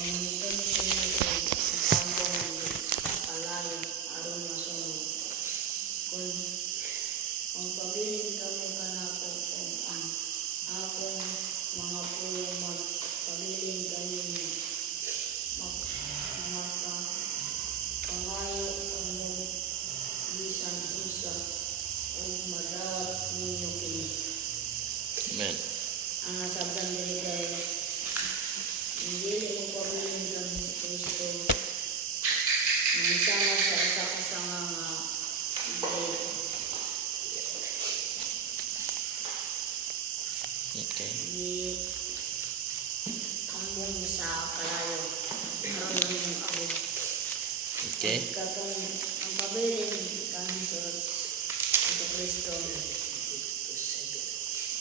pamunton sinuod tambong kalayo aron masunod kung pabilin kami kanako kung ang akong mga pulong magpabilin kami pangayo kamo bisan usa o madawat ninyo kini. Amen. Ang nasabdan diri kay hindi mo pabilin kami sa Kristo mansama sa usa ka sanga nga Okay. di ambong sa kalayo aron lang ako. Okay. Katong ang pabilin kami sa Kristo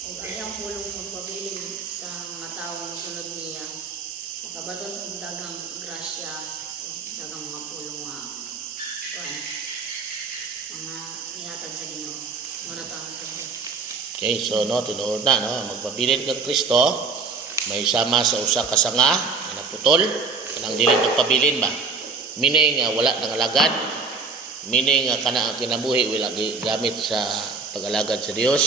o ayang pulong magpabilin sa mga tao na sunod niya makabaton og daghang grasya o daghang mga pulong mga ihatag sa Ginoo mura ta ang Okay, so tinuod na magpabilin kang Kristo may sama sa usa ka sanga nga naputol kanang dili magpabilin ba. Meaning wala nang alagad, meaning kana ang kinabuhi wala gamit sa pag-alagad sa Dios.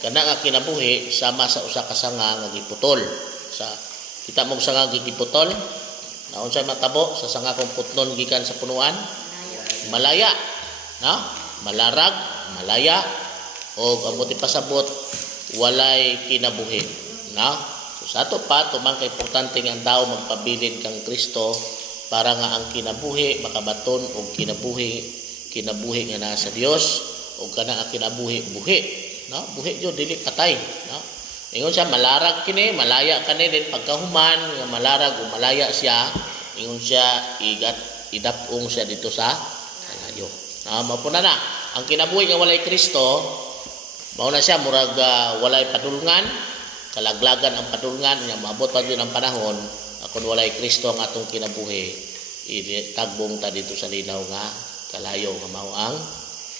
Kana nga kinabuhi sama sa usa ka sanga nga giputol. Sa kita mong sanga giputol, naon sa matabo sa sanga kong putnon gikan sa punuan? Malaya, no? Malarag, malaya o abuti pasabot walay kinabuhi, no? So sa ato pa tumang kay importante nga ang tao magpabilin kang Kristo para nga ang kinabuhi makabaton og kinabuhi nga naa sa Dios o kana ang kinabuhi buhi, no? Buhi jud dili patay, no? Ingon siya malarag kini, malaya kani din pagkahuman nga malarag o malaya siya, ingon siya idapong siya dito sa kalayo. Mao po na ang kinabuhi nga walay Kristo mao na siya murag walay padulngan, kalaglagan ang padulngan nga maabot pa gyud ang panahon kung walay Kristo ang atong kinabuhi tagbong ta dito sa linaw nga kalayo nga mao ang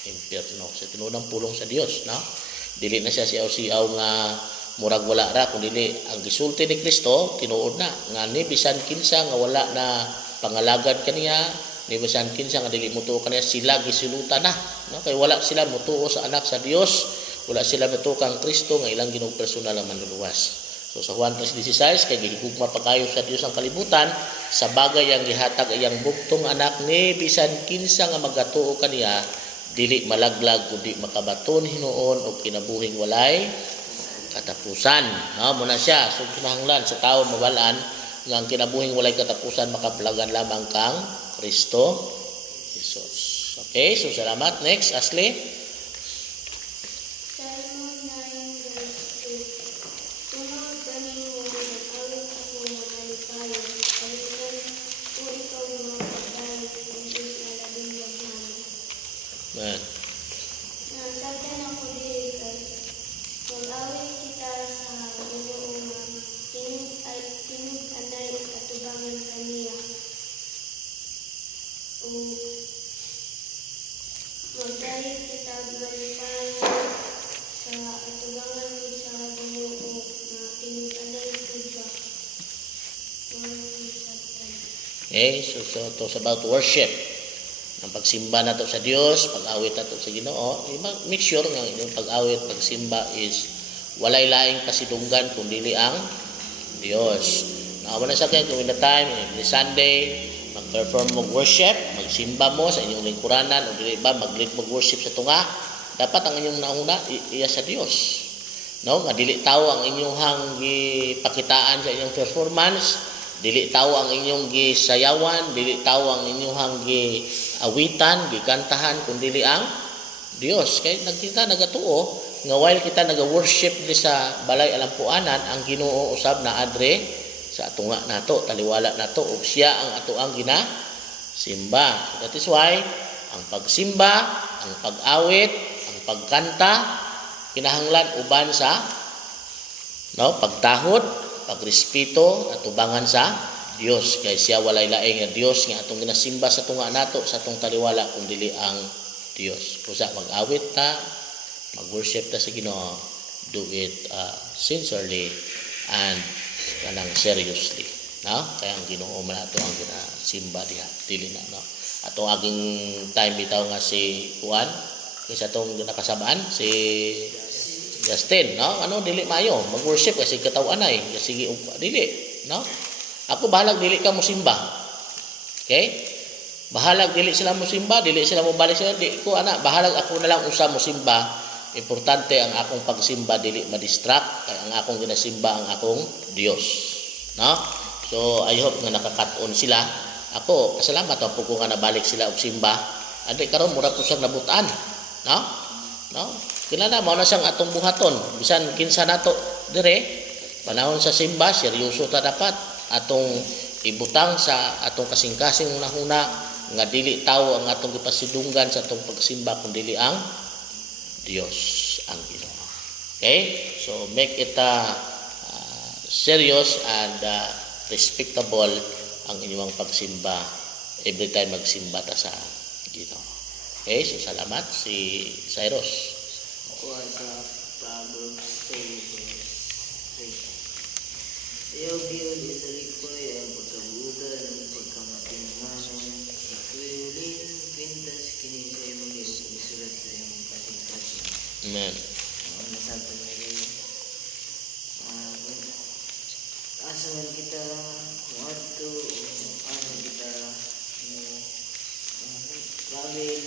impierno. Sa tinunang pulong sa Dios, no? Dili na siya siaw-siaw nga murag wala ra kun dili ang gisulti ni Kristo tinuod na nga ni bisan kinsa nga wala na pangalagad kaniya, ni bisan kinsa nga dili mutuo kaniya sila gisilutan na, no? Kay wala sila mutuo sa anak sa Dios, wala sila mutuo kang Kristo nga ilang Ginoo personal nga manluluwas. So sa Juan 3:16 kay gihigugma pa kayo sa Dios ang kalibutan sa bagay ang gihatag iyang bugtong anak ni bisan kinsa nga magatuo kaniya dili malaglag kundi makabaton hinuon og kinabuhing walay katapusan, no? Muna siya so kinahanglan sa tawo mabalaan nga ang kinabuhing walay katapusan makaplagan lamang kang Kristo Jesus. Okay, so salamat. Next, Ashley. Man. Nasabdan ako diri kay mag-awit kita sa Ginoo nga tinud anay atubangan kaniya. O magdayeg kita malipayon sa atubangan mo sa Ginoo nga tinud anay kadya. Okay, so it's about worship. Ang pagsimba nato sa Dios, pag-awit nato sa Ginoo, make sure nga yung pag-awit, pagsimba is walay laing pasidunggan kundi ang Dios. Naawa na sa kanya kung in the time, every Sunday, mag-perform mo worship, magsimba mo sa inyong lingkuranan, o dili ba mag-lead mo worship sa tunga, dapat ang inyong nauna iya sa Dios. No, nga dili tao ang inyong gipakitaan sa inyong performance, dili tao ang inyong gisayawan, dili tao ang inyong giawitan, gikantahan kundi ang Dios. Kay nagkita nagatuo nga while kita naga-worship di sa balay alampuanan, ang Ginoo usab na adre sa atunga nato, taliwala nato ug siya ang ato ang ginasimba. So that is why ang pagsimba, ang pag-awit, ang pagkanta kinahanglan uban sa pagtahod, pagrespeto at tubangan sa Dios, kay siya walay laing nga Dios nga atong ginasimba sa tunga nato, sa atong taliwala kun dili ang Dios. Kusa mag-awit ta, mag-worship ta sa Ginoo, do it sincerely and kanang seriously. no? Kaya ang Ginoo man ato ang ginasimba diha dili na, no? Atong aging time bitaw nga si Juan kaysa atong nakasabaan si Justin, no? Ano dili mayo mag-worship kasi katawan-ay sige dili, no? Ako bahalag dili ka mosimba. Okay? Bahalag dili sila mosimba, dili sila mobalik sila, di ko ana, bahalag ako na lang usa mosimba. Importante ang akong pagsimba dili ma-distract, kay ang akong ginasimba ang akong Dios, no? So I hope nga nakakaton sila. Ako pasalamat po ko nga nabalik sila og simba. Andi karon mura po siyang nabutaan, no? No? Kinala mao na siyang atong buhaton. Bisan kinsa nato dire panahon sa simba, seryoso ta dapat atong ibutang sa atong kasing-kasing hunahuna nga dili tawo ang atong gipasidunggan sa atong pagsimba kundi ang Dios ang Ginoo. Okay? So make it serious and respectable ang inyong pagsimba every time magsimba ta sa Ginoo. Okay? So salamat si Cyrus. Kuha sa Proverbs 3. Ayaw di sa likoy ang pagkabuda ng pagkamatinganon. Ikwilin, pintas, kini sa imong isulat sa imong kasing-kasing. Amen. Nasabi na rin. Asa man kita, wato, ano kita, travel,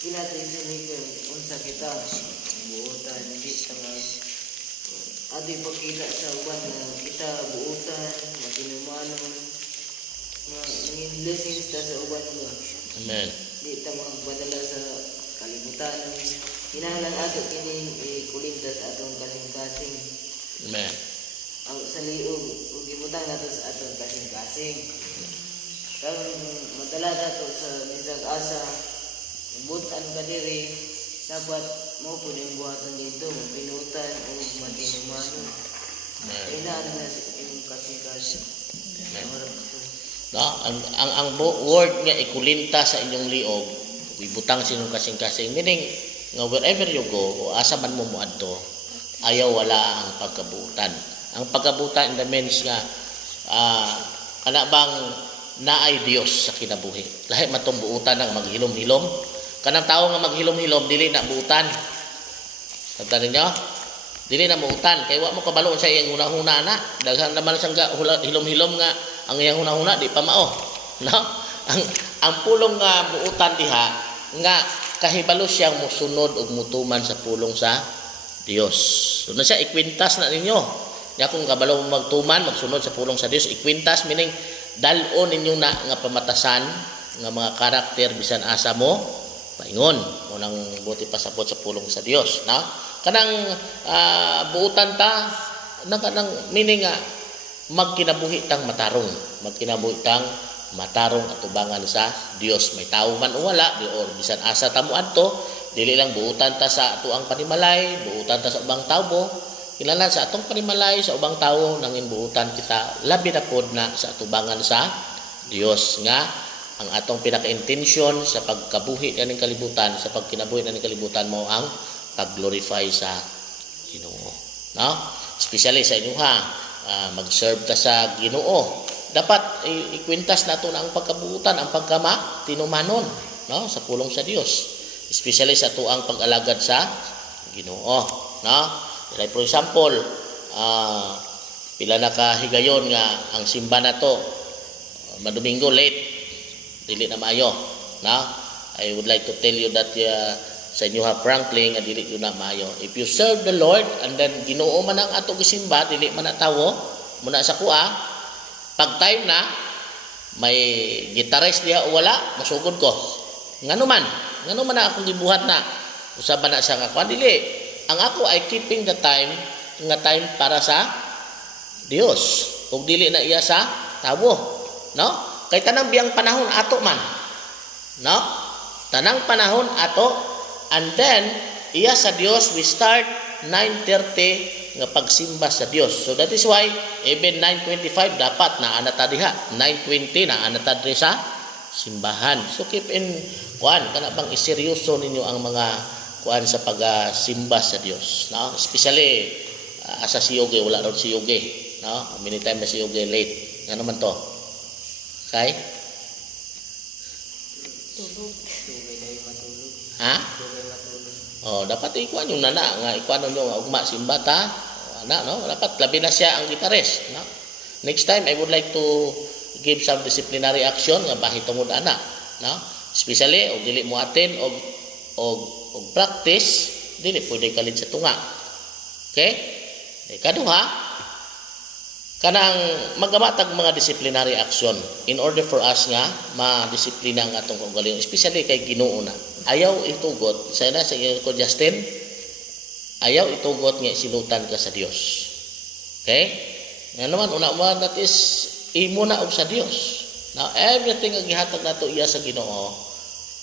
kinatay sa likoy, unsa kita, buotan, hindi tanga. Adi pagkita sa uban na kita buutan, matinumanon, nanging blessings ta sa uban ba. Amen. Di ta magpadala sa kalibutan. Kinahanglan ato kini ikulinta sa atong kasing-kasing. Amen. Ang sa liog, ug gibutang nato sa atong kasing-kasing. Karon madala nato sa bisag asa, butan ka diri, dapat mo po yung buhatan dito, pinutan o matinumanon. Kailangan na sa inyong kasing-kasing. No, ang word nga ikulinta sa inyong liog, ibutang sa inyong kasing-kasing, meaning nga wherever you go o asa man mo muadto, ayaw wala ang pagkabutan. Ang pagkabutan in the means nga kana bang naay Dios sa kinabuhi. Lahi matong buutan ang maghilom-hilom. Kanang tao nga maghilom-hilom dili na buutan. Sabta ninyo? Dili na buutan kay wa mo kabalo sa iyang hunahuna na. Daghan naman sang hilom-hilom nga ang iyang hunahuna di pa mao. No? Ang pulong nga buutan diha nga kahibalo siyang mosunod og mutuman sa pulong sa Dios. So na siya ikwintas na ninyo. Ya kung kabalo mo magtuman, magsunod sa pulong sa Dios, ikwintas meaning dal-on ninyo na nga pamatasan nga mga karakter bisan asa mo paingon mo nang buti pasapot sa pulong sa Dios, no? Kanang buutan ta nang meaning nga magkinabuhi tang matarong, matarong atubangan sa Dios. May tao man o wala, or bisan asa ta mo adto, dili lang buutan ta sa atuang panimalay, buutan ta sa ubang tawo. Kinahanglan sa atong panimalay sa ubang tawo nangin buutan kita labi na pod na sa atubangan sa Dios nga ang atong pinaka-intensyon sa pagkabuhi kaning kalibutan, sa pagkinabuhi kaning kalibutan mo ang pag-glorify sa Ginoo, no? Especially sa inyo mag-serve ta sa Ginoo. Dapat ikwintas nato na ang pagkabuutan, ang tinumanon, no? Sa pulong sa Dios. Especially sa tuang pag-alagad sa Ginoo, no? Like for example, pila na kahigayon nga ang simba na to madomingo late, dili na maayo, no? I would like to tell you that sa inyo frankly nga dili yun na maayo. If you serve the Lord and then Ginoo man ang ato gisimba, dili man na tawo muna sa kuha, pag time na may gitarist diha o wala, masugod ko. Ngano man na akong gibuhat na usab na sa nga dili. Ang ako ay keeping the time nga time para sa Dios. Ug dili na iya sa tawo, no? Kay tanang biyang panahon ato man, no? Tanang panahon ato, and then iya sa Dios we start 9:30 nga pagsimba sa Dios. So that is why even 9:25 dapat na anata diha, 9:20 na anata diri sa simbahan. So keep in kana bang iseryoso ninyo ang mga sa pagsimba sa Dios, no? Especially asa si Yoge, wala ron si Yoge, no? Many time na si Yoge late. Nga naman to? Kay? Tulog. Tubay na yung matulog. Ha? Tubay matulog. Oh, dapat ikuan yung nana nga ikuan yung ugma simba ta. Ana no, dapat labi na siya ang gitaris, no? Next time I would like to give some disciplinary action nga bahin tungod ana, no? Especially og dili mo attend og practice, dili pwede kalit sa tunga. Okay? Ikaduha, kanang magamatag mga disciplinary action in order for us nga ma-disiplina ang atong kaugalingon, especially kay Ginoo na. Ayaw itugot sa ina sa ko Justin, ayaw itugot nga silutan ka sa Dios. Okay? Nga naman una that is imo na og sa Dios. Now everything nga gihatag nato iya sa Ginoo,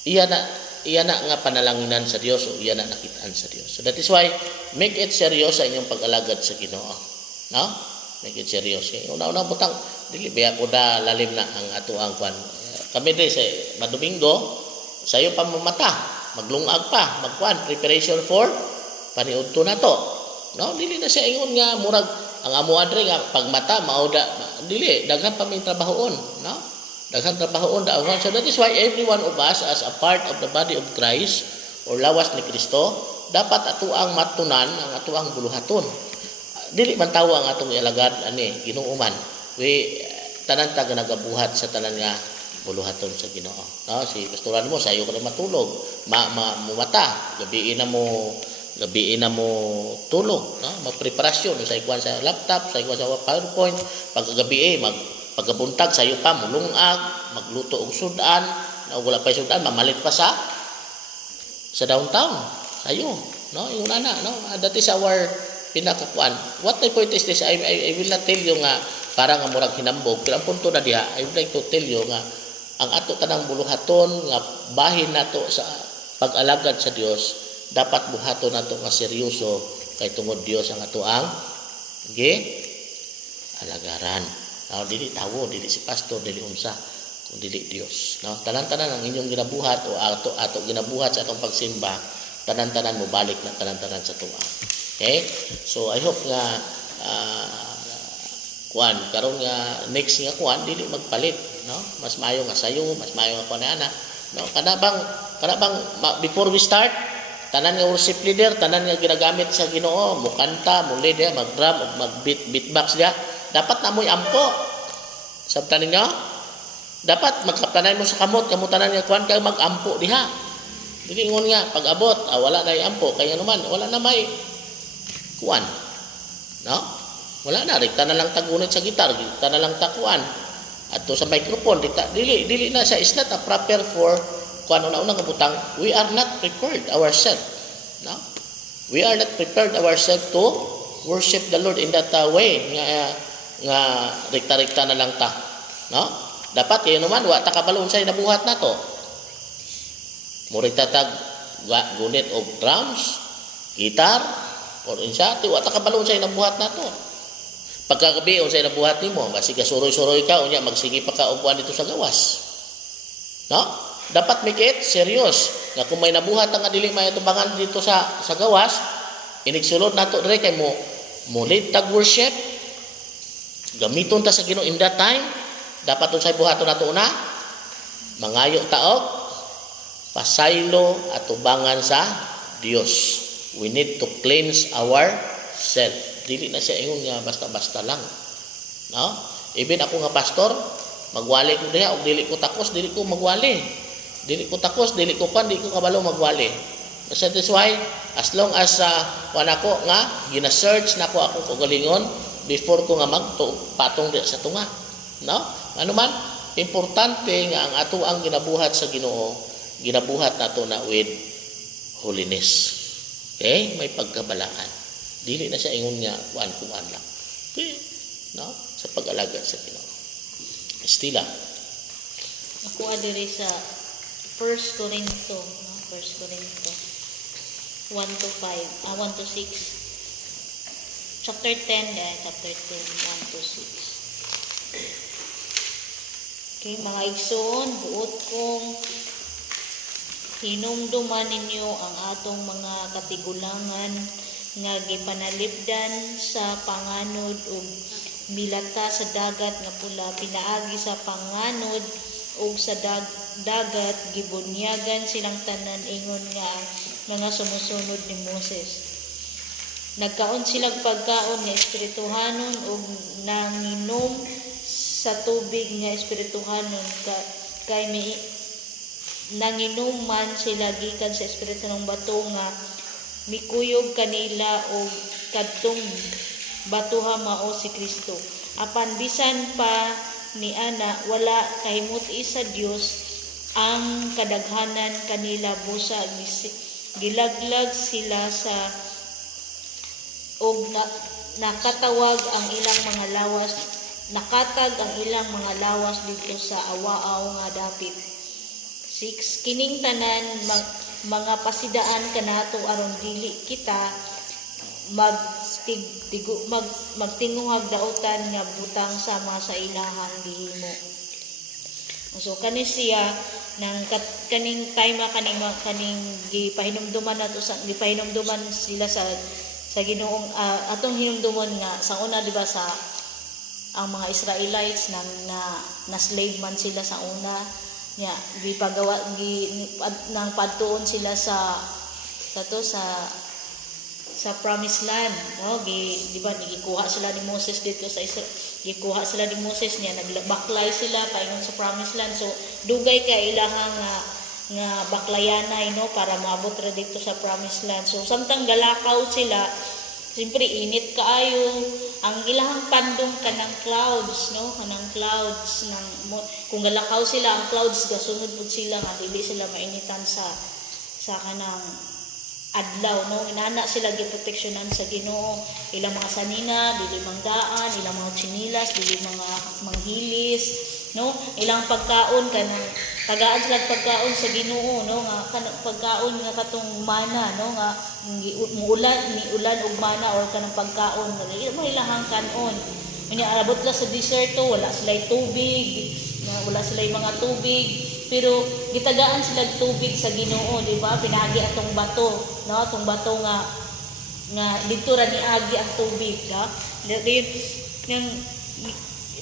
iya na nga panalanginan sa Dios o iya na nakitaan sa Dios. So that is why make it serious sa inyong pag-alagad sa Ginoo. No? Make it serious. Una-una butang dili ba ko da lalim na ang ato ang kwan. Kami din sa Madomingo sayo pa mamata, maglungag pa, magkwan preparation for paniudto na to. No, dili na siya ingon nga murag ang amo adre nga pagmata mauda dili daghan pa may trabahoon, no? Daghan trabahoon daawon. So that is why every one of us as a part of the body of Christ or lawas ni Kristo dapat atuang matunan ang atuang buluhaton. Dili man tawo ang atong ialagad ani Ginoo man. We tanan ta nagabuhat sa tanan nga buluhaton sa Ginoo. No, si pastoran mo sayo ka na matulog, mumata, gabi na mo tulog, no? Magpreparasyon sa ikuan sa laptop, sa ikuan sa PowerPoint, pagkagabi pagkabuntag sayo pa mulungag, magluto og sudan, na wala pa sudan mamalit pa sa downtown. Sayo, no? Yung ana, no? That is our pinakakuan. What I point is this, I will not tell you nga para nga murag hinambog, pero ang punto na diha, I would like to tell you nga ang ato tanang buluhaton nga bahin nato sa pag-alagad sa Dios, dapat buhaton nato nga seryoso kay tungod Dios ang ato ang alagaran. Now dili tawo, dili si pastor, dili unsa, kung dili Dios. No, tanan-tanan ang inyong ginabuhat o ato ginabuhat sa atong pagsimba, tanan-tanan mo balik na tanan-tanan sa tuwa. Okay? So I hope nga kuan karon nga next nga kuan dili magpalit, no? Mas maayo nga sayo, mas maayo nga kuanana, no? Kada bang before we start, tanan nga worship leader, tanan nga ginagamit sa Ginoo, mo kanta, mo lead, mag-drum, mag-beatbox dia, dapat na mo'y ampo. Sabtan ninyo? Dapat magkaptanan mo sa kamot, kamutanan nga kuan kay mag-ampo diha. Dili ingon nga pag-abot, wala na ampo, kaya naman wala na may kuan. No? Wala na, rikta na lang tagunit sa gitar, rikta na lang takuan. At to sa microphone, dili na siya, is not a proper for kuan una-una nga butang. We are not prepared ourselves. No? We are not prepared ourselves to worship the Lord in that way nga rikta-rikta na lang ta. No? Dapat kayo naman wa ta kabalon sa nabuhat nato. Murag tatag gunit og drums, gitar, or insya wa ta kabalon sa nabuhat nato. Pagkagabi unsay nabuhat nimo, basi ka suroy-suroy ka unya magsige pa ka og kuan dito sa gawas. No? Dapat make it serious. Nga kung may nabuhat nga dili may tubangan dito sa gawas, inigsulod nato dire kay mo lead tag worship. Gamiton ta sa Ginoo in that time. Dapat unsay buhaton nato una? Mangayo taog pasaylo at tubangan sa Dios. We need to cleanse ourselves. Dili na siya ingon nga basta-basta lang. No? Even ako nga pastor, magwali ko diha og dili ko takos, dili ko magwali. Dili ko takos, dili ko kan, dili ko kabalo magwali. That is why as long as kuan ako nga gina-search nako ako kaugalingon before ko nga magpatong diha sa tunga. No? Ano man, importante nga ang ato ang ginabuhat sa Ginoo, ginabuhat nato na with holiness. Okay? May pagkabalaan. Dili na siya ingon nga kuan lang. Okay? No? Sa pag-alagad sa Ginoo. Estila. Ako adiri sa 1 Corinto, no? 1 Corinto 1-5, 1-6. Chapter 10, chapter 10, 1-6. Okay, mga igsoon, buot kong hinumduman ninyo ang atong mga katigulangan nga gipanalipdan sa panganod ug milata sa dagat nga pula, pinaagi sa panganod ug sa dagat gibunyagan silang tanan ingon nga mga sumusunod ni Moses. Nagkaon silang pagkaon nga espirituhanon ug nanginom sa tubig nga espirituhanon kay may nanginom man sila gikan sa espiritu ng bato nga mikuyog kanila og kadtong batuha mao si Kristo. Apan bisan pa ni ana wala kahimuti sa Dios ang kadaghanan kanila busa gilaglag sila sa og nakatawag ang ilang mga lawas, nakatag ang ilang mga lawas dito sa awaaw nga dapit. 6 kining tanan mga pasidaan kanato aron dili kita magtinguhag dautan nga butang sama sa ilahang gihimo. So kani siya nang kaning time kaning gipahinumduman nato sa gipahinumduman sila sa Ginoong atong hinumduman nga sa una di ba sa ang mga Israelites na slave man sila sa una nya gipagawa nang padtuon sila sa promised land, no? Di ba gikuha sila ni Moses dito sa gikuha sila ni Moses niya, nagbaklay sila paingon sa promised land. So dugay kay ilahang nga baklayanay, no, para maabot ra dito sa promised land. So samtang galakaw sila, siyempre init kaayo ang ilahang pandong kanang clouds, no, kanang clouds kung galakaw sila ang clouds gasunod pud sila nga dili sila mainitan sa kanang adlaw, no. Inana sila giproteksyonan sa Ginoo, ilang mga sanina dili mangdaan, ilang mga chinilas dili mga manghilis, no, ilang pagkaon kanang tagaan sila pagkaon sa Ginoo, no, nga kanang pagkaon nga katong mana, no, nga ulan og mana or kanang pagkaon nga ilahang kanon. Unya abot la sa deserto, wala sila tubig, wala sila mga tubig, pero gitagaan sila tubig sa Ginoo, di ba? Pinagi atong bato, no, atong bato nga dito ra niagi ang tubig, ha.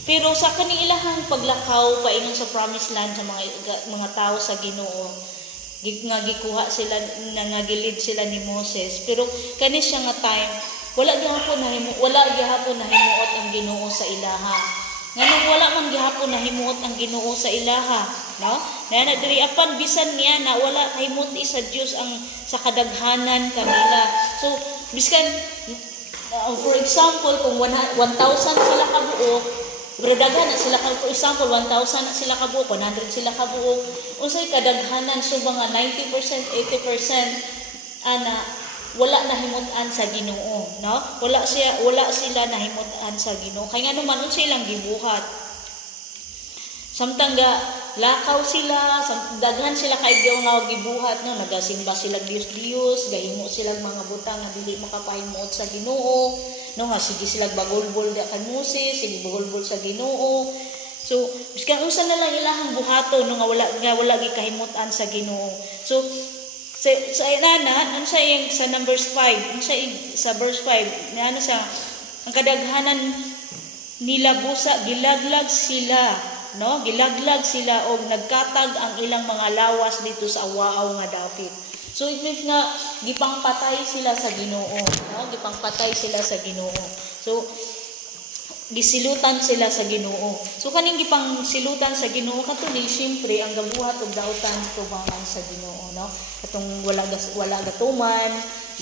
Pero sa kanilahang paglakaw paingon sa promised land sa mga tao sa Ginoo, nga gikuha sila nangagilid sila ni Moses. Pero kani siya nga time wala gihapon nahimuot ang Ginoo sa ilaha. Nganong wala man gihapon nahimuot ang Ginoo sa ilaha, no? Na diri apan bisan niya na wala nahimuot sa Dios ang sa kadaghanan kanila. So biskan for example kung 1,000 sila kabuok, Bradaghan na sila for example 1,000 na sila kabuok, 100 sila kabuok, unsay kadaghanan so mga 90%, 80% ana wala nahimutan sa Ginoo, no? Wala sila nahimutan sa Ginoo. Kay ngano man unsay ilang gibuhat. Samtang lakaw sila, daghan sila kay nga gibuhat, no? Nagasimba sila Dios, gahimo sila mga butang nga dili makapahimuot sa Ginoo. No nga sige sila bagolbol kan Moses, sige bagolbol sa Ginoo. So biskan usa na lang ilahang buhaton no nga wala gikahimutan sa Ginoo. So sa inana sa numbers 5, sa verse 5, ano sa ang kadaghanan nila busa gilaglag sila, no? Gilaglag sila og nagkatag ang ilang mga lawas dito sa awaaw nga dapit. So it means nga gipangpatay sila sa Ginoo, no? Gipangpatay sila sa Ginoo. So gisilutan sila sa Ginoo. So kaning gipangsilutan sa Ginoo katuli syempre ang gabuhat og dautan tubangan sa Ginoo, no? Katong wala gatuman,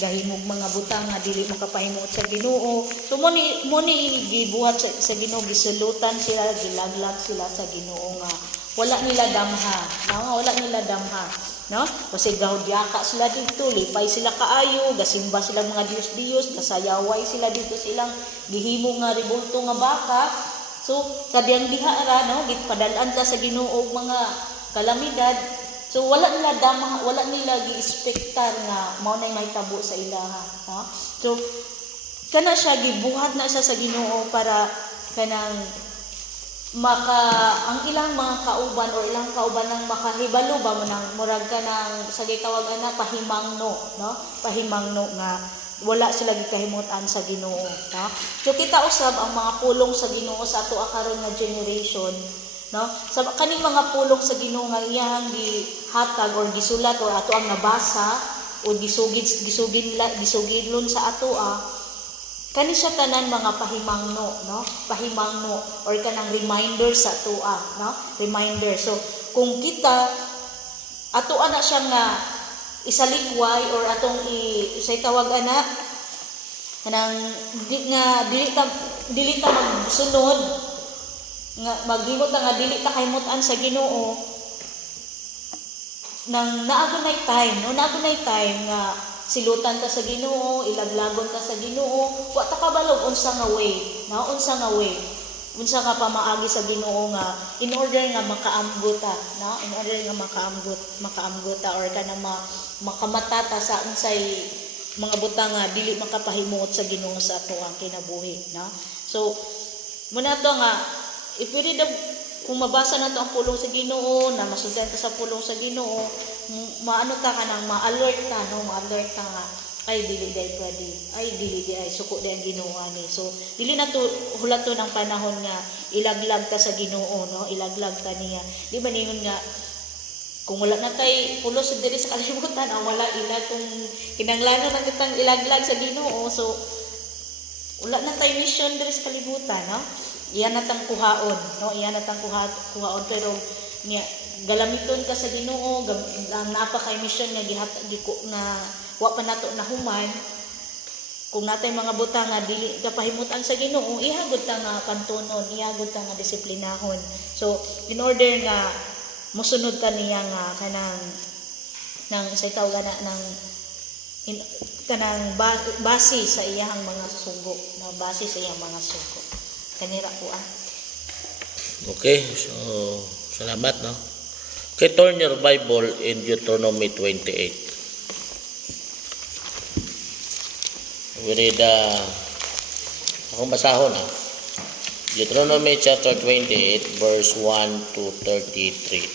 gahimog mga butang nga dili makapahimuot sa Ginoo. So mo ni gibuhat sa Ginoo, gisilutan sila, gilaglag sila sa Ginoo nga wala nila damha, no? Wala nila damha, no? Kasi gawdyaka sila dito, lipay sila kaayo, gasimba sila mga Dios, gasayaway sila dito silang gihimo nga ribulto nga baka. So kadiyang diha ra, no, gitpadalan ta sa Ginoo mga kalamidad. So wala nila damha, wala nila gi-expectar nga mao nay mahitabo sa ilaha, no? So kana siya gibuhat na siya sa Ginoo para kanang ang ilang mga kauban or ilang kauban nang makahibalo ba mo nang murag ka nang sa gitawag ana pahimangno, no? Pahimangno nga wala sila gikahimutan sa Ginoo, no? So kita usab ang mga pulong sa Ginoo sa ato karon nga generation, no? Sa kaning mga pulong sa Ginoo nga iyang gihatag or gisulat or ato ang nabasa o gisugidlon sa ato kani siya tanan mga pahimangno, no? Pahimangno or kanang reminder sa ato no? Reminder. So kung kita ato ana siya nga isalikway or atong isay tawag ana kanang dili ta magsunod nga maghimot nga dili ta kaymutan sa Ginoo nang naagunay time, no? Naagunay time nga silutan ta sa Ginoo, ilaglagon ta sa Ginoo, wa ta kabalog unsa nga way, no? Unsa nga way, unsa nga pamaagi sa Ginoo nga in order nga makaamgot ta, no? In order nga makaamgot ta or kana makamatata sa unsay mga butang nga dili makapahimuot sa Ginoo sa ato ang kinabuhi, no? So muna to nga if we read kung mabasa nato ang pulong sa Ginoo na masugdan ta sa pulong sa Ginoo, maano ta kanang ma-alert ta, no? Ma-alert ta nga ay dili day pwede, ay dili di ay suko di ang Ginoo ani. So dili na to hulaton ang panahon nga ilaglag ta sa Ginoo, no? Ilaglag ta niya. Di ba ningon nga kung wala na tay pulos diri sa kalibutan, wala ila tong kinanglanon ang kitang ilaglag sa Ginoo. So wala na tay mission diri sa kalibutan, no? Iyan natang kuhaon, no? Iyan natang kuhaon pero nga galamiton ka sa Ginoo, ang napa kay mission nga na wa pa nato nahuman. Kung natay mga butang nga dili kapahimutan sa Ginoo, ihagod ta nga kantonon, ihagod ta nga disiplinahon. So in order nga mosunod ta niya nga kanang isay tawag na ng kanang base sa iyang mga sugo, na base sa iyang mga sugo. Kanira po Okay, so salamat, no? Okay, turn your Bible in Deuteronomy 28. We read, akong basahon, Deuteronomy chapter 28, verse 1 to 33.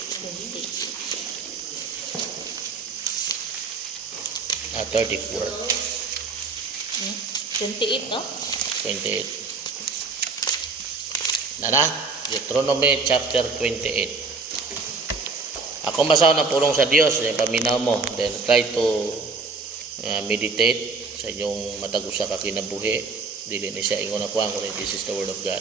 34. 28, no? 28. Deuteronomy chapter 28. Ako basahon ang pulong sa Dios, paminaw mo, then try to meditate sa inyong matag usa ka kinabuhi. Dili ni siya ingon ako ang this is the word of God.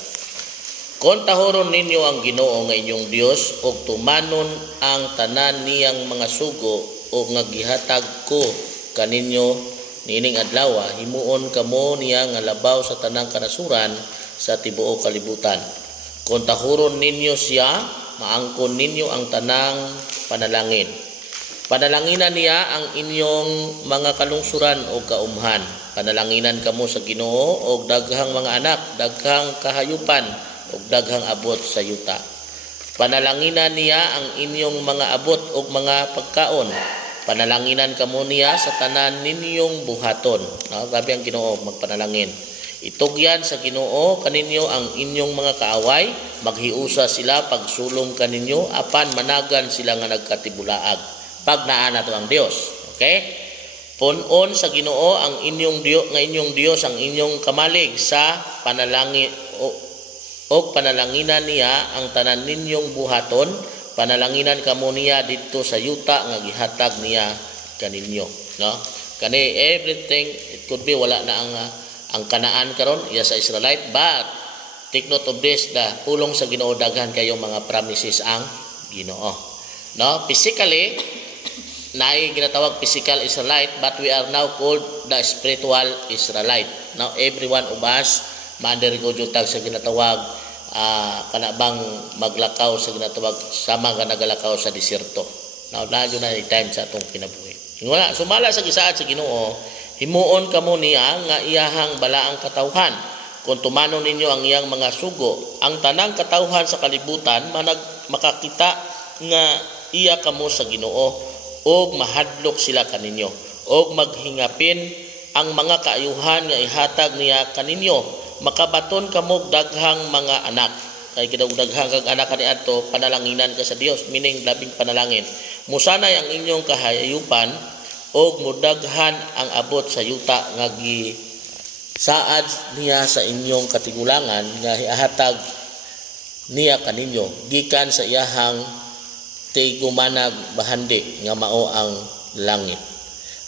Kung tahoron ninyo ang Ginoo nga inyong Dios ug tumanon ang tanan niyang mga sugo ug nga gihatag ko kaninyo nining adlaw, himuon kamo niya nga labaw sa tanang kanasuran sa tibuok kalibutan. Kung tahoron ninyo siya, maangkon ninyo ang tanang panalangin. Panalanginan niya ang inyong mga kalungsuran o kaumhan. Panalanginan kamo sa Ginoo og daghang mga anak, daghang kahayupan og daghang abot sa yuta. Panalanginan niya ang inyong mga abot og mga pagkaon. Panalanginan kamo niya sa tanan ninyong buhaton. Grabe ang Ginoo magpanalangin. Itugyan sa Ginoo kaninyo ang inyong mga kaaway, maghiusa sila pagsulong kaninyo apan managan sila nga nagkatibulaag. Pag naa nato ang Dios. Okay? Punon sa Ginoo ang inyong Dios ang inyong kamalig sa panalangin o panalanginan niya ang tanan ninyong buhaton, panalanginan kamo niya didto sa yuta nga gihatag niya kaninyo, no? Kani everything it could be wala na ang Kanaan karon iya sa Israelite, but take note of this, the pulong sa Ginoo daghan kayong mga promises ang Ginoo, no? Physically naay ginatawag physical Israelite, but we are now called the spiritual Israelite. Now everyone of us mandergo jutag sa ginatawag kanabang maglakaw sa ginatawag sama nga nagalakaw sa desierto. Now nadyo na time sa atong kinabuhi. Wala sumala sa gisaad sa Ginoo, himuon kamo niya nga iyahang balaang katawhan. Kung tumanon ninyo ang iyang mga sugo, ang tanang katawhan sa kalibutan makakita nga iya kamo sa Ginoo og mahadlok sila kaninyo og maghingapin ang mga kaayuhan nga ihatag niya kaninyo. Makabaton kamo daghang mga anak. Kay daghang kag anak kaniadto, panalanginan ka sa Dios, meaning labing panalangin. Musanay ang inyong kahayupan og mudaghan ang abot sa yuta nga saad niya sa inyong katigulangan nga ihatag niya kaninyo gikan sa iyahang tigumanag bahandi nga mao ang langit.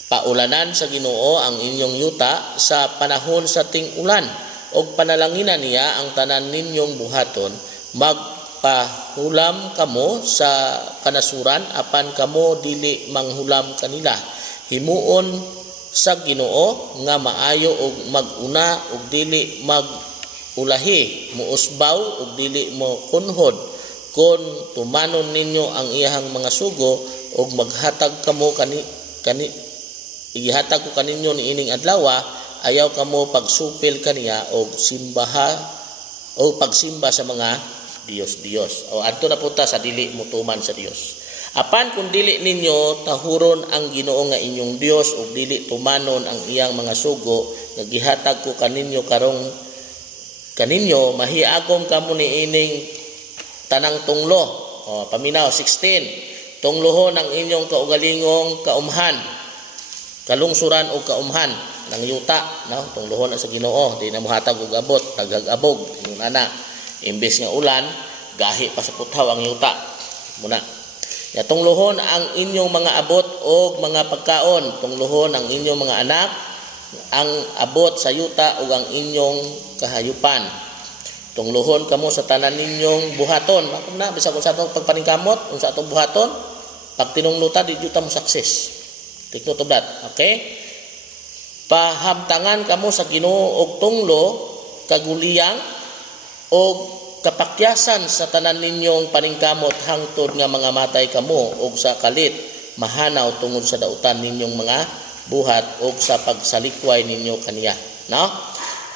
Paulanan sa Ginoo ang inyong yuta sa panahon sa ting-ulan og panalanginan niya ang tanan ninyong buhaton. Magpahulam kamo sa kanasuran apan kamo dili manghulam kanila. Himuon sa Ginoo nga maayo og maguna og dili magulahi, muusbaw og dili mo kunhod kon tumanon ninyo ang iyahang mga sugo og maghatag kamo ihatag ko kaninyo ni ining adlaw, ayaw kamo pagsupil kaniya og simbaha o pagsimba sa mga Dios. O adto na punta sa dili mutuman sa Dios. Apan kung dili ninyo tahuron ang Ginoo nga inyong Dios ug dili tumanon ang iyang mga sugo nga gihatag ko kaninyo karong kaninyo, mahiagom kamo ni ining tanang tunglo. O paminaw 16. Tunglohon ang inyong kaugalingong kaumhan, kalungsuran o kaumhan ng yuta, no? Tunglohon sa Ginoo, di na mohatag og abot, tagag-abog yung ana. Imbes nga ulan, gahi pa sa puthaw ang yuta. Muna. Ya tunglohon ang inyong mga abot o mga pagkaon, tunglohon ang inyong mga anak, ang abot sa yuta ug ang inyong kahayupan. Tunglohon kamo sa tanan ninyong buhaton. Mako na bisag kung sa atong pagpaningkamot, unsa atong buhaton, pag tinungluta di juta mo success. Take note of that. Okay? Pahamtangan kamo sa Ginoo og tunglo, kaguliyang og kapakyasan sa tanan ninyong paningkamot hangtod nga mga matay kamo og sa kalit mahanaw tungod sa dautan ninyong mga buhat og sa pagsalikway ninyo kaniya. No?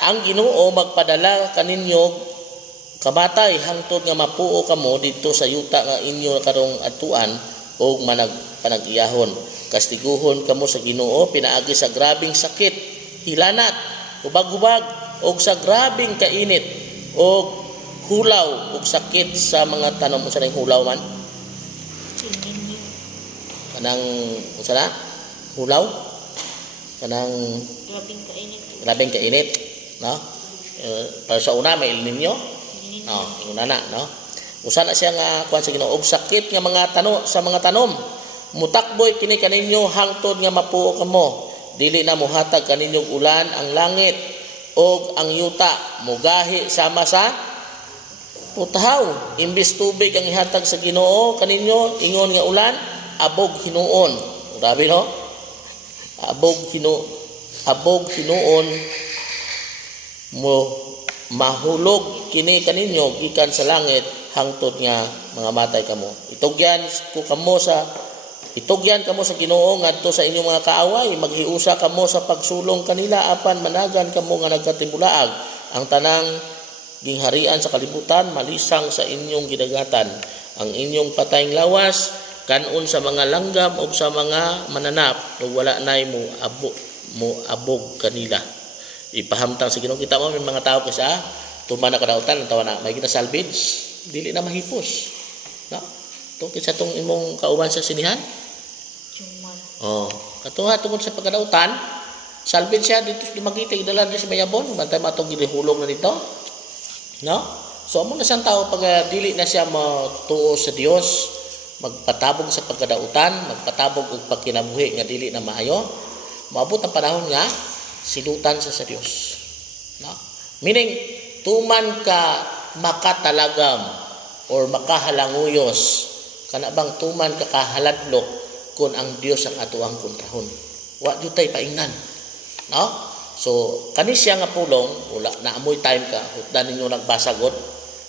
Ang Ginoo magpadala kaninyo kamatay hangtod nga mapuo kamo didto sa yuta nga inyo karong atuan og panag-iyahon. Kastiguhon kamo sa Ginoo pinaagi sa grabing sakit, hilanat, hubag-hubag og sa grabing kainit og hulaw og sakit sa mga tanom. Unsa ning hulaw man? Kanang unsa na? Hulaw? Kanang grabing kainit, no? Para sa una may El Niño. No, inguna na, no? Usa na siya nga kuan sa Ginoo og sakit nga mga sa mga tanom. Mutakboy kini kaninyo hangtod nga mapuo kamo. Dili na mohatag kaninyong ulan ang langit og ang yuta mugahi sama sa putahaw. Imbis tubig ang ihatag sa Ginoo kaninyo, ingon nga ulan, abog hinuon. Grabe no? Abog hinuon mo mahulog kini kaninyo gikan sa langit hangtod nga mga matay kamo. Itugyan kamo sa Ginoo ngadto sa inyong mga kaaway, maghiusa kamo sa pagsulong kanila apan managan kamo nga nagkatibulaag ang tanang gingharian sa kalibutan malisang sa inyong gidagatan. Ang inyong patayng lawas kanon sa mga langgam o sa mga mananap ug wala nay mo abog kanila. Ipahamtang sa Ginoo. Kita mo may mga tao kasi tuman na kadautan tawa na may ginasalvage dili na mahipos, no? To kinsa tong imong kauban sa sinihan. Katuha tungod sa pagkadautan, salvage siya dito sa Dumaguete, idala din sa Mayabon, bantay matong gilihulog na dito. No? So amo na siyang tao pag dili na siya matuo sa Dios, magpatabog sa pagkadautan, magpatabog og pagkinabuhi nga dili na maayo, maabot ang panahon nga silutan sa Dios. No? Meaning tuman ka makatalagam or makahalanguyos, kana bang tuman ka kahaladlok kun ang Dios ang atuang kontrahon. Wa jud tay paingnan. No? So kani siya nga pulong, wala na amoy time ka, hutdan ninyo nagbasagod,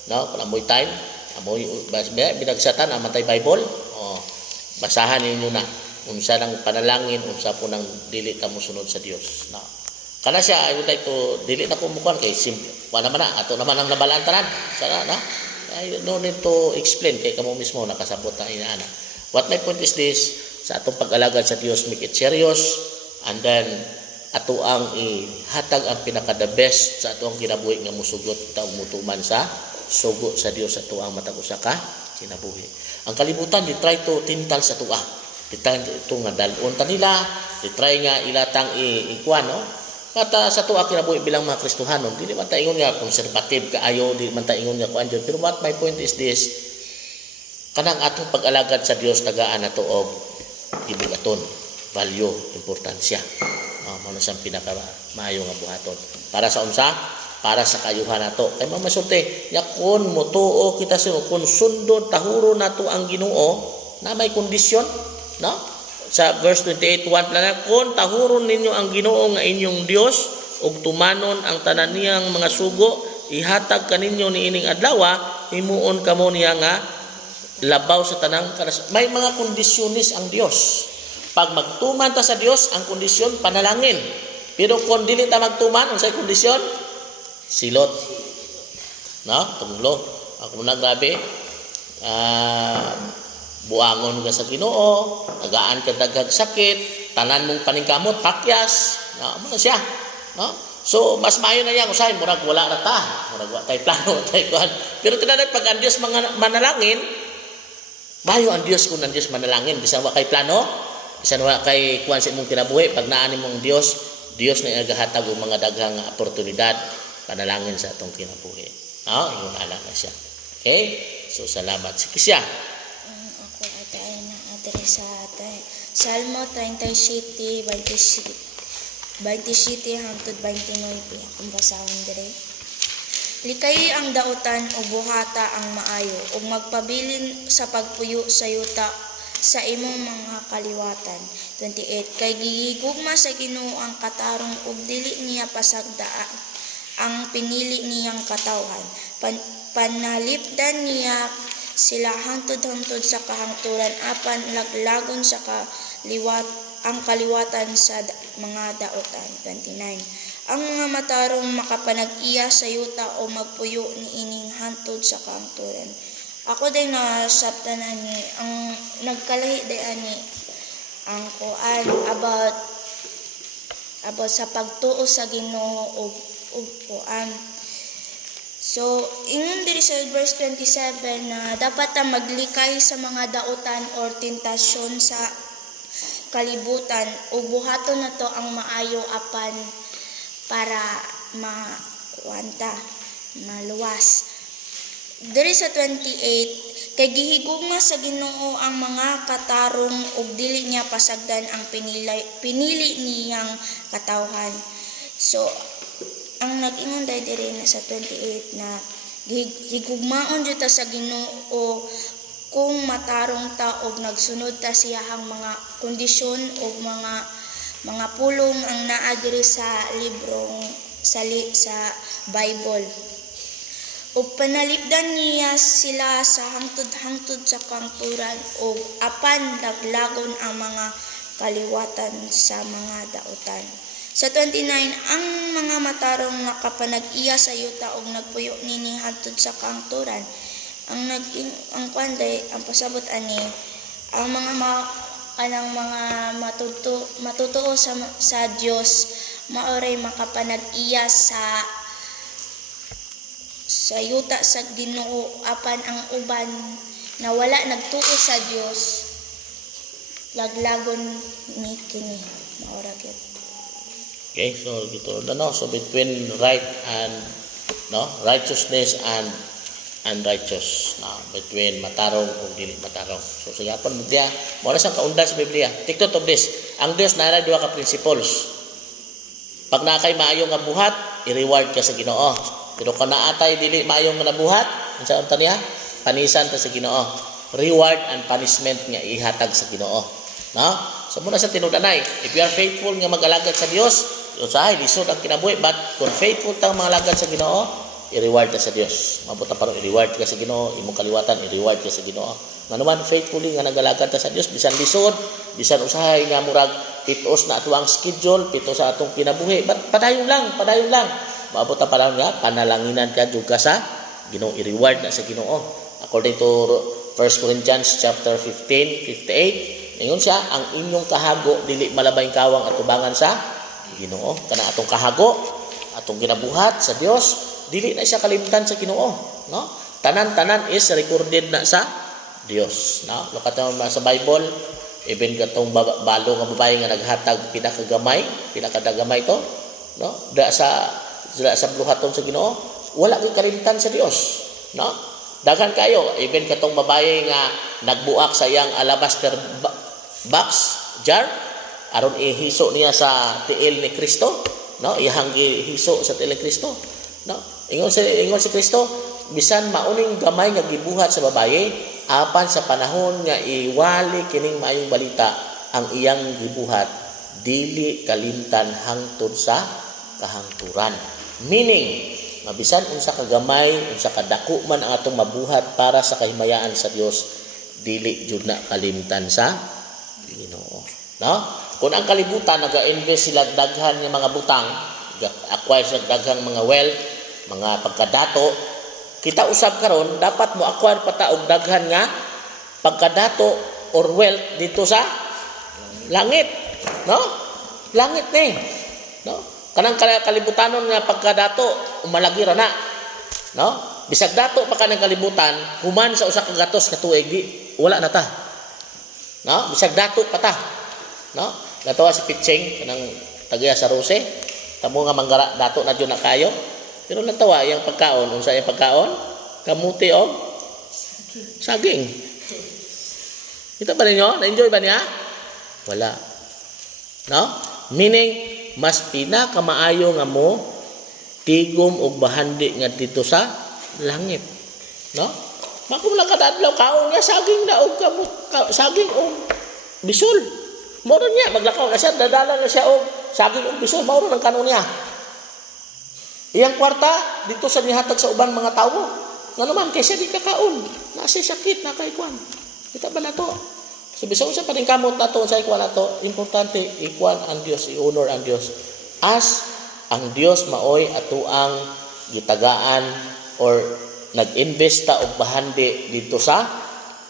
no? Kung amoy time, amoy binagsatan amatay Bible. Basahan ninyo na unsa nang panalangin, unsa po nang dili ta mosunod sa Dios. No? Kana siya ayo tay to dili na ko mukuan kay simple. Wala man na ato naman ang nabalaan tanan. Sana no? I no need to explain kay kamo mismo nakasabot na inaana. What my point is this, sa atong pag-alagad sa Dios, make it serious, and then ato ang ihatag ang pinaka-the best sa atong kinabuhi nga musugot ta mutuman sa sugo sa Dios ato ang matag usa ka kinabuhi. Ang kalibutan di try to tintal sa tuwa. ito nga dalon ta nila, try nga ilatang ikuan no. Kata sa tuwa kinabuhi bilang mga Kristohanon, dili man ta ingon nga conservative kaayo, dili man ta ingon nga kuan. Pero what my point is this, kanang atong pag-alagad sa Dios tagaan nato og gibugaton, value, importansya. Mao na siyang pinaka maayo nga buhaton. Para sa unsa? Para sa kayuhan nato. Kay mamasulti, yakon mo tuo kita sa kun sundon tahuro nato ang Ginoo na may kondisyon, no? Sa verse 28:1 na kun tahuron ninyo ang Ginoo nga inyong Dios ug tumanon ang tanan niyang mga sugo, ihatag kaninyo niining adlaw, himuon kamo niya nga labaw sa tanang kanas. May mga kondisyonis ang Dios. Pag magtuman ta sa Dios, ang kondisyon panalangin. Pero kung dili ta magtuman, unsay kondisyon? Silot. No? Tunglo. Ako na grabe. Buangon ka sa Ginoo, tagaan ka daghang sakit, tanan mong paningkamot pakyas. No, mo siya. No? So mas maayo na yan usay murag wala na ta. Murag wa tay plano tay kuan. Pero kada pag ang Dios manalangin, maayo ang Dios kung ang Dios manalangin bisan wa kay plano, bisan wa kay kuan sa imong kinabuhi pag naani mong Dios na nagahatag og mga daghang oportunidad panalangin sa atong kinabuhi. No, ingon ala na siya. Okay? So salamat si Kisya. Ako atay na address sa atay. Salmo 37, 27 hangtod 29 akong basahon dire. Likay ang dautan o buhata ang maayo ug magpabilin sa pagpuyo sa yuta sa imong mga kaliwatan. 28 Kay gigugma sa Ginoo ang katarong ug dili niya pasagdaan ang pinili niyang katawhan. Panalipdan niya sila hangtod-hangtod sa kahangturan apan laglagon sa ang kaliwatan sa mga dautan. 29 Ang mga matarong makapanag-iya sa yuta o magpuyo ni ining hangtod sa kahangturan. Ako din na sabtan ani ang nagkalahi day ani ang kuan about sa pagtuo sa Ginoo ug kuan. So, ingon diri sa verse 27 na dapat ta maglikay sa mga dautan or tentasyon sa kalibutan ug buhaton nato ang maayo apan para makuanta maluwas. Diri sa 28 kay gihigugma sa Ginoo ang mga katarong ug dili niya pasagdan ang pinili niyang katawhan. So ang nag-ingon diri na sa 28 na higugmaon jud ta sa Ginoo kung matarong ta og nagsunod ta siyahang mga kondisyon ug mga pulong ang naa diri sa librong sa Bible. Ug panalipdan niya sila sa hangtod-hangtod sa kangturan ug apan laglagon ang mga kaliwatan sa mga dautan. Sa 29 ang mga matarong nakapanag-iya sa yuta ug nagpuyo nini hangtod sa kangturan. Ang kwanday ang pasabot ani ang mga matutuo sa Dios maoray makapanag-iya sa yuta sa Ginoo apan ang uban na wala nagtuo sa Dios laglagon ni kini maora gyud. Okay, so dito so between righteousness and unrighteous, between matarong ug dili matarong. So sa yapon Biblia, mo na sang kaundan sa Biblia. Take note of this. Ang Dios naara duha ka principles. Pag naa kay maayo nga buhat, i-reward ka sa Ginoo. Pero kung naatay dili maayo nga nabuhat, unsa unta niya? Panisan ta sa Ginoo. Reward and punishment nga ihatag sa Ginoo. No? So muna sa tinudanay, if you are faithful nga mag-alagad sa Dios, usahay lisod ang kinabuhi, but kung faithful tang mga alagad sa Ginoo, i-reward ka sa Dios. Mabuta parang i-reward ka sa Ginoo, imong kaliwatan i-reward ka sa Ginoo. Manuman faithfully nga nagalagad ta sa Dios, bisan lisod, bisan usahay nga murag pitos na ato ang schedule, pitos sa atong kinabuhi, but padayon lang. Mabuta parang nga panalanginan ka jud ka sa Ginoo, i-reward na sa Ginoo. According to 1 Corinthians chapter 15:58, ingon siya, ang inyong kahago dili malabay kawang atubangan sa Ginoo. Kana atong kahago, atong ginabuhat sa Dios, dili na siya kalimtan sa Ginoo, no? Tanan is recorded na sa Dios, no? Look at sa Bible, Even katong balo nga babae nga naghatag pinakadagamay to, no? Sa bluhaton sa Ginoo, wala gyud kalimtan sa Dios, no? Daghan kayo, even katong babae nga nagbuak sa iyang alabaster box jar aron ihiso niya sa tiil ni Kristo, no? Iyang gihiso sa tiil ni Kristo, no? Ingon si Kristo, bisan mauning gamay nga gibuhat sa babaye, apan sa panahon nga iwali kining maayong balita ang iyang gibuhat, dili kalimtan hangtod sa kahangturan. Meaning, mabisan unsa ka gamay, unsa ka dako man ang atong mabuhat para sa kahimayaan sa Dios, dili jud na kalimtan sa Ginoo, no? Kung ang kalibutan naga-invest sila daghan nga mga butang, acquire sila daghang mga wealth, mga pagkadato, kita usab karon dapat mo acquire pata og daghan nga pagkadato or wealth dito sa langit, no? Langit ni, no? Kanang kalibutanon nga pagkadato umalagi ra na, no? Bisag dato pa kanang kalibutan human sa usa ka gatos ka tuig di wala na ta, no? Bisag dato pa ta, no? Natawa si Pitching kanang tagiya sa Rose, tamo nga manggara dato na jud na kayo. Pero natawa yung pagkaon, unsa yung pagkaon? Kamuti o saging. Kita ba ninyo? Na-enjoy ba niya? Wala. No? Meaning, mas pinakamaayo nga mo tigom og bahandi nga dito sa langit. No? Makum lang kadadlaw kaon niya saging na og saging og bisol. Mao niya maglakaw na siya, dadala na siya og saging og bisol, mao ang kanon niya. Iyang kwarta dito sa nihatag sa ubang mga tao. Nga naman kaysa di kakaon, nasa sakit na kay kwan. Kita ba nato? So bisag sa paring kamot nato sa ikwan nato, importante ikwan ang Dios, i-honor ang Dios. As ang Dios maoy atuang gitagaan or nag-invest ta og bahandi dito sa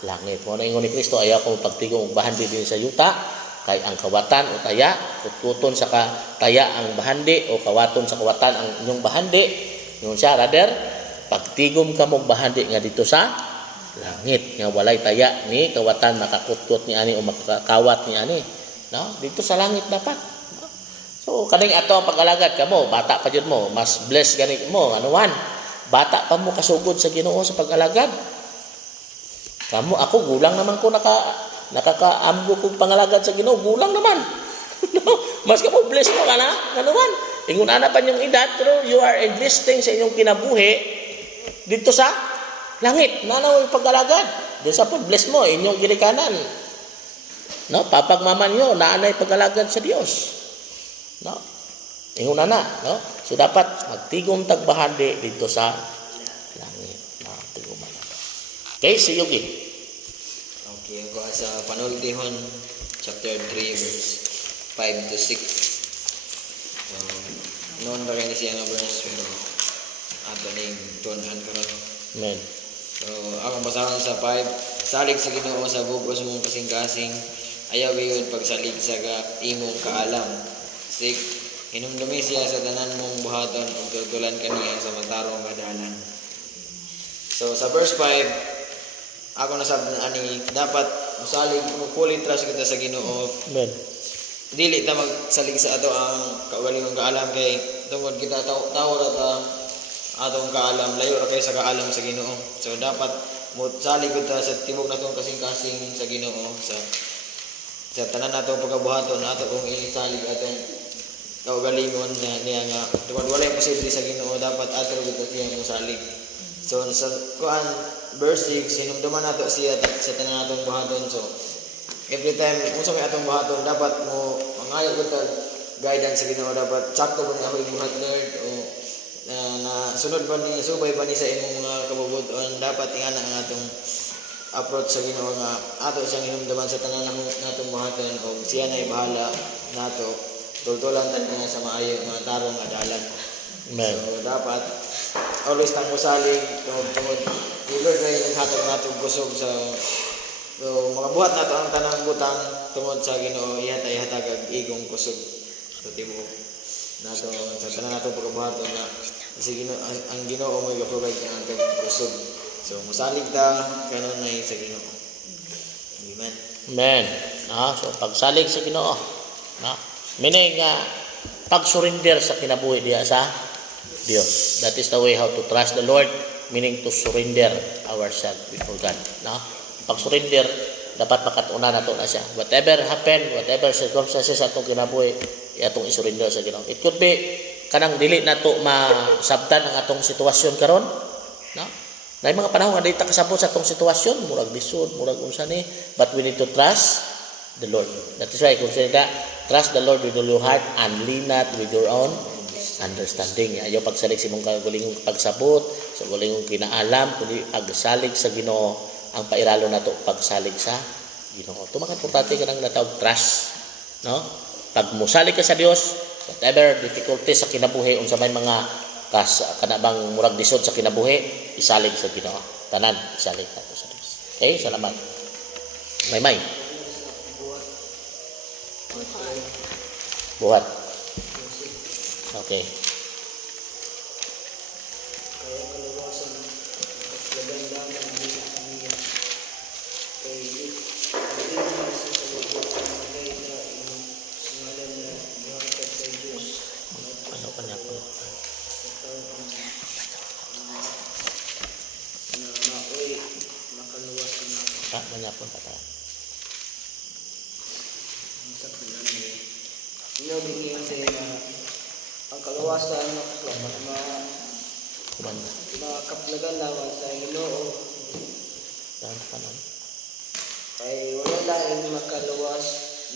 langit. Mo na ingon ni Kristo, ayaw ko pagtigong og bahandi din sa yuta. Kay ang kawatan o taya, kututon sa taya ang bahandi o kawaton sa kawatan ang inyong bahandi. Yun siya, rather, pagtigom ka mong bahandi nga dito sa langit. Nga walay taya ni kawatan makakutkot ni ani o makakawat ni ani. No? Dito sa langit dapat. No? So, kaning ato ang pag-alagad ka mo, bata pa dyan mo, mas blessed ganit mo. Anuan? Bata pa mo kasugod sa Ginoo sa pag-alagad. Kamu, ako, gulang naman ko nakakaamgo kong pangalagad sa Ginoo, gulang naman. No? Mas ka mo, bless mo ka na, ano man. Ingon na pa yung edad, pero you are investing sa inyong kinabuhi dito sa langit. Nanaw yung pag-alagad. Doon sa pag-bless mo, inyong ginikanan. No? Papagmaman nyo, naanay pag-alagad sa Diyos. No? Ingon na. No? So dapat magtigong tagbahandi dito sa langit. No? Tiguman na. Okay, si Yugi. Okay, ako sa Panultihon chapter 3 verse 5 to 6. So, noon ba kayo siya nga verse pero ato ning tunan karon. Amen. So, akong basahan sa 5, salig sa Ginoo sa bugos mong kasing-kasing, ayaw gayon pagsalig sa imong kaalam. 6, hinumdumi siya sa tanan mong buhaton ug tutulan kaniya sa matarong nga dalan. So, sa verse 5, ako nasabi ani dapat musalig mo kulit trust kita sa Ginoo. Amen. Dili ta magsalig sa ato ang kaugalingong kaalam kay tungod kita tawor ta atong kaalam layo ra kay sa kaalam sa Ginoo. So dapat mo salig ta sa tibok natong kasing-kasing sa Ginoo sa tanan natong pagkabuhaton nato kung isalig atong kaugalingon niya nga tungod walay posible sa Ginoo dapat ato kita siya mo salig. So sa kuan verse 6 hinumduman nato siya sa tanan natong buhaton. So every time unsa may atong buhaton dapat mo mangayo kita guidance sa Ginoo, dapat sakto ba ni ako ibuhat Lord o na sunod ba ni subay ba ni sa imong mga kabubuton, dapat ingana ang atong approach sa Ginoo nga ato siyang hinumduman sa tanan natong buhaton o siya na bahala nato tultulan tan nga sa maayo mga tarong nga dalan. Amen. So dapat always nang musalig tungod Lord ay naghatag natong kusog sa so makabuhat nato ang tanang butang tungod sa Ginoo iya tay hatag igong kusog sa tibuok nato sa tanan nato pagkabuhaton na sige ang Ginoo mo i-provide ang kusog. So musalig ta kanon nay sa Ginoo. Amen. Amen. So pagsalig sa Ginoo. Meaning nga pag-surrender sa kinabuhi diya sa Dios. That is the way how to trust the Lord, meaning to surrender ourselves before God. Pag-surrender, dapat makatuna na to na siya. Whatever happen, whatever circumstances atong kinabuhi, atong isurrender sa Ginoo. It could be kanang dili na to masabtan ang atong sitwasyon karon. Na mga panahon nga dili ta kasabot sa atong sitwasyon, murag lisod, murag unsa ni, but we need to trust the Lord. That is why kung sila trust the Lord with all your heart and lean not with your own understanding. Ayaw pagsalig sa imong kagulingong pagsabot, sa gulingong kinaalam, kundi pagsalig sa Ginoo. Ang pairalo na to pagsalig sa Ginoo. Ito mga importante ka nang natawag trust. Pag musalig ka sa Dios, whatever difficulties sa kinabuhi, unsa may mga kanabang murag disod sa kinabuhi, isalig sa Ginoo. Tanan, isalig nato sa Dios. Okay, salamat. May. Buhat. Okay. Ano pa niya po? Manyapon pa tayo. Inobigyan tayo na ang kaluwasan na makaplagan naman sa Ginoo. Yan pa nun. Ay wala laing makaluwas,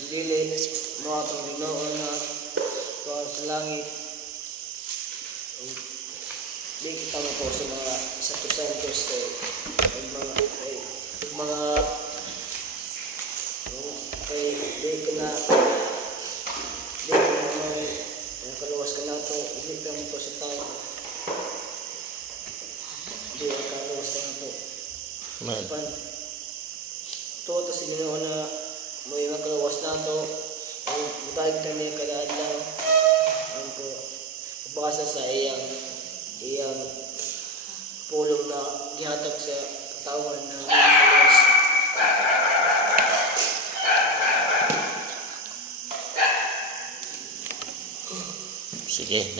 dili mo ang Ginoo na sa langit. Di kita mo po sa mga sakrisantos ko ay mga ay di ko na kaluwas ka na ito, hindi ka mo po sa tao. Hindi ka kaluwas ka na ito. Amen. Ito, tapos Ginoo na may makaluwas na ito. Ay butahig kami kalaan lang. Ang po, basa sa iyang pulong na gihatag sa katawan na makaluwas. Sige,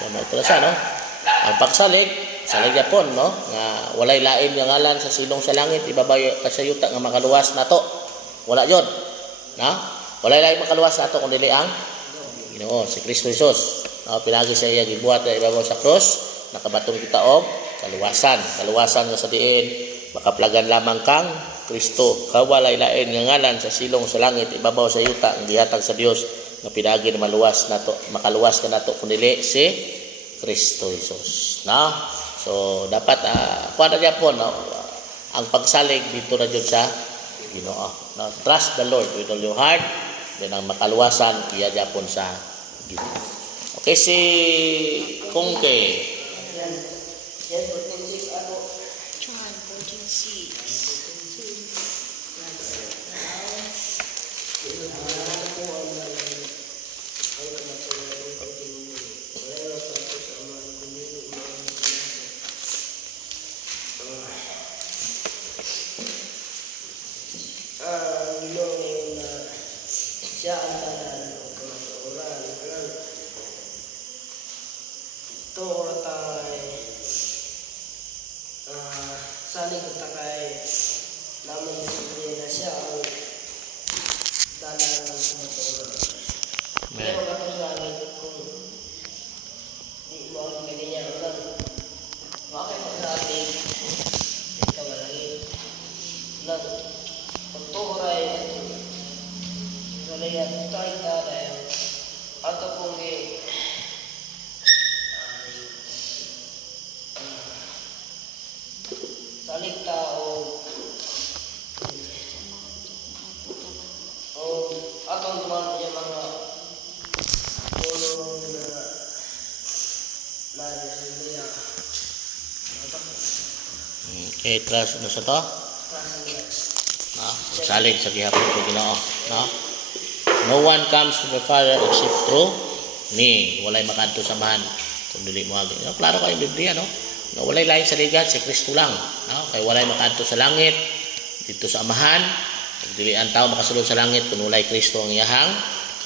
so may tulasa, ang pagsalig, salig yapon, nga walay lain nga ngalan sa silong sa langit, ibabayo kasayuta nga makaluwas nato. Wala yon, walay lain makaluwas nato kung dili ang Ginoo si Kristo Jesus. Pinagi sa iya gibuhat na ibabaw sa cross, nakabatong kita og kaluwasan nga sa diin makaplagan lamang kang Kristo. Kawalay lain nga ngalan sa silong sa langit, ibabaw sa yuta ang gihatag sa Dios nga pinagi na maluwas nato, makaluwas ka nato kun dili si Kristo Jesus. So dapat kuan na gyapon ang pagsalig dito na jud sa Ginoo. Trust the Lord with all your heart, then ang makaluwasan iya gyapon sa Ginoo. Okay, si Kungke. John 14:6. Siya ang tanan oral. Ito oral tayo saling ko takay naman sabihin na siya ang tanan ng oral. Pero kapag sa akin kung di mo ang kanya lang bakit pag sa atin ikaw malangin lang pagtuhuray nalayan tayo tayo ato kung salig tao o atong tuman yung mga pulong na niya Okay, trust sa to. Salig sa gihapon sa Ginoo. No one comes to the Father except through me. Walay makadto sa man kung dili mo agi. Klaro kayo Biblia, na walay lain sa ligat si Kristo lang. Kay walay makadto sa langit dito sa Amahan Dili ang tao makasulod sa langit kung walay Kristo ang iyahang